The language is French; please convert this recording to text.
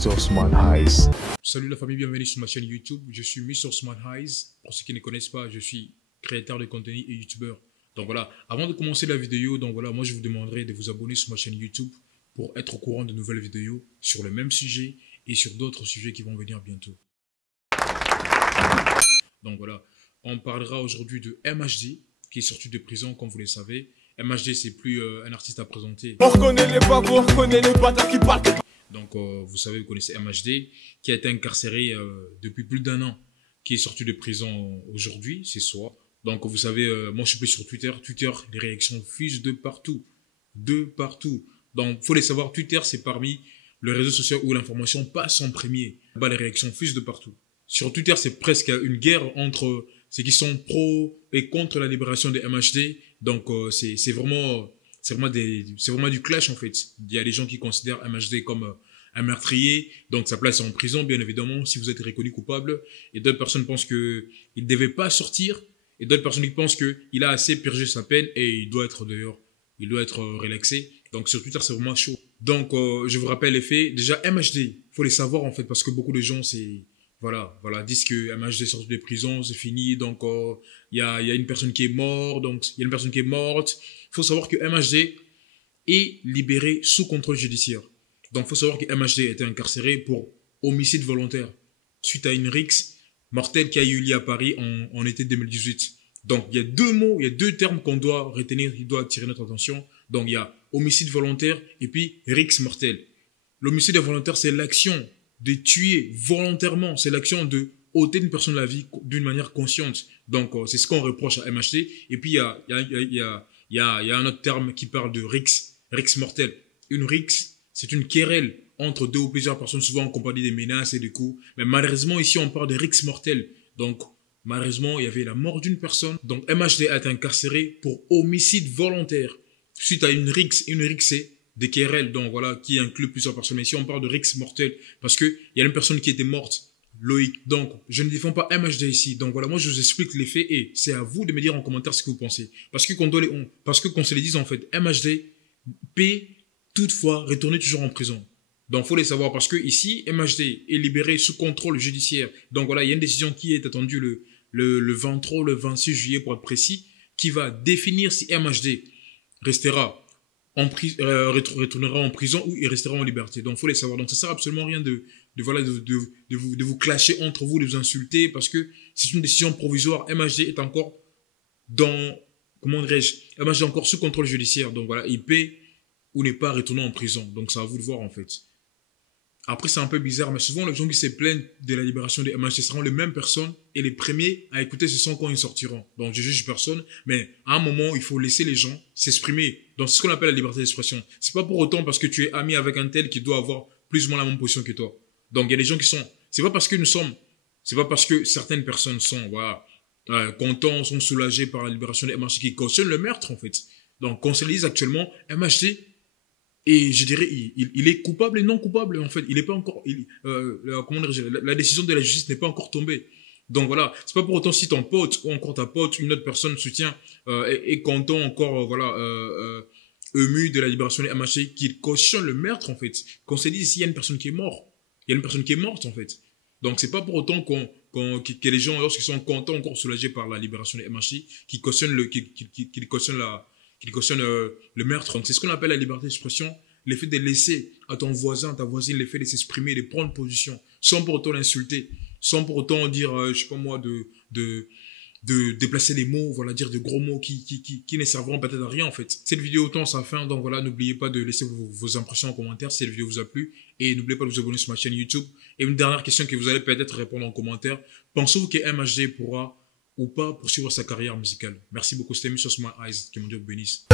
Mr. Smart Eyes. Salut la famille, bienvenue sur ma chaîne YouTube. Je suis Mr. Smart Eyes. Pour ceux qui ne connaissent pas, je suis créateur de contenu et youtubeur. Donc voilà, avant de commencer la vidéo, moi je vous demanderai de vous abonner sur ma chaîne YouTube pour être au courant de nouvelles vidéos sur le même sujet et sur d'autres sujets qui vont venir bientôt. Donc voilà, on parlera aujourd'hui de MHD qui est sorti de prison comme vous le savez. MHD c'est plus un artiste à présenter. On reconnaît les babos, on reconnaît les bâtards qui parlent. Donc vous savez, vous connaissez MHD qui a été incarcéré depuis plus d'1 an, qui est sorti de prison aujourd'hui, c'est soir. Donc vous savez, moi je suis plus sur Twitter. Twitter, les réactions fusent de partout. De partout. Donc faut les savoir, Twitter c'est parmi les réseaux sociaux où l'information passe en premier. Bah, les réactions fusent de partout. Sur Twitter c'est presque une guerre entre ceux qui sont pro et contre la libération de MHD. Donc c'est vraiment du clash en fait. Il y a des gens qui considèrent MHD comme un meurtrier, donc sa place est en prison bien évidemment si vous êtes reconnu coupable. Et d'autres personnes pensent que il devait pas sortir. Et d'autres personnes qui pensent que il a assez purgé sa peine et il doit être dehors. Il doit être relaxé. Donc sur Twitter c'est vraiment chaud. Donc je vous rappelle les faits. Déjà MHD, faut les savoir en fait parce que beaucoup de gens disent que MHD est sorti de prison, c'est fini. Donc il y a une personne qui est morte, donc il y a une personne qui est morte. Faut savoir que MHD est libéré sous contrôle judiciaire. Donc, il faut savoir que MHD a été incarcéré pour homicide volontaire suite à une rixe mortelle qui a eu lieu à Paris en été 2018. Donc, il y a deux mots, il y a deux termes qu'on doit retenir, qui doivent attirer notre attention. Donc, il y a homicide volontaire et puis rixe mortelle. L'homicide volontaire, c'est l'action de tuer volontairement. C'est l'action de ôter une personne de la vie d'une manière consciente. Donc, c'est ce qu'on reproche à MHD. Et puis, il y a un autre terme qui parle de rixe mortelle. Une rixe, c'est une querelle entre deux ou plusieurs personnes, souvent accompagnée des menaces et des coups. Mais malheureusement, ici, on parle de rixe mortelle. Donc, malheureusement, il y avait la mort d'une personne. Donc, MHD a été incarcéré pour homicide volontaire suite à une rixe. Une rixe, c'est des querelles, donc voilà, qui inclut plusieurs personnes. Mais ici, on parle de rixe mortelle parce qu'il y a une personne qui était morte, Loïc. Donc, je ne défends pas MHD ici. Donc voilà, moi, je vous explique les faits et c'est à vous de me dire en commentaire ce que vous pensez. Parce que qu'on se les dise, en fait, MHD peut toutefois retourner toujours en prison. Donc, faut les savoir parce que ici, MHD est libéré sous contrôle judiciaire. Donc voilà, il y a une décision qui est attendue le 23 ou le 26 juillet pour être précis, qui va définir si MHD restera retournera en prison ou il restera en liberté. Donc, faut les savoir. Donc, ça sert absolument à rien de vous clasher entre vous, de vous insulter parce que c'est une décision provisoire. MHD est encore MHD est encore sous contrôle judiciaire. Donc voilà, il peut ou n'est pas retourné en prison. Donc, c'est à vous de voir, en fait. Après, c'est un peu bizarre, mais souvent, les gens qui se plaignent de la libération des MHD seront les mêmes personnes et les premiers à écouter ce son quand ils sortiront. Donc, je juge personne, mais à un moment, il faut laisser les gens s'exprimer. Donc, c'est ce qu'on appelle la liberté d'expression. C'est pas pour autant parce que tu es ami avec un tel qui doit avoir plus ou moins la même position que toi. Donc, il y a des gens qui sont... C'est pas parce que certaines personnes sont, contents, sont soulagés par la libération des MHD qui cautionnent le meurtre, en fait. Donc, qu'on se le dise actuellement, MHD... Et je dirais, il est coupable et non coupable, en fait. Il n'est pas encore, la décision de la justice n'est pas encore tombée. Donc voilà, c'est pas pour autant si ton pote ou encore ta pote, une autre personne soutient, est content encore, ému de la libération des MHD, qu'il cautionne le meurtre, en fait. Qu'on se dise, s'il y a une personne qui est morte, il y a une personne qui est morte, en fait. Donc c'est pas pour autant que les gens, lorsqu'ils sont contents, encore soulagés par la libération des MHD, qui cautionnent le meurtre. Donc, c'est ce qu'on appelle la liberté d'expression, l'effet de laisser à ton voisin, ta voisine, l'effet de s'exprimer, de prendre position, sans pour autant l'insulter, sans pour autant dire, je sais pas moi, de déplacer les mots, voilà, dire de gros mots qui ne serviront peut-être à rien, en fait. Cette vidéo tend à sa fin, donc voilà, n'oubliez pas de laisser vos impressions en commentaire si cette vidéo vous a plu, et n'oubliez pas de vous abonner sur ma chaîne YouTube. Et une dernière question que vous allez peut-être répondre en commentaire, pensez-vous que MHD pourra ou pas poursuivre sa carrière musicale? Merci beaucoup, c'était Mr. Smart Eyes, que mon Dieu vous bénisse.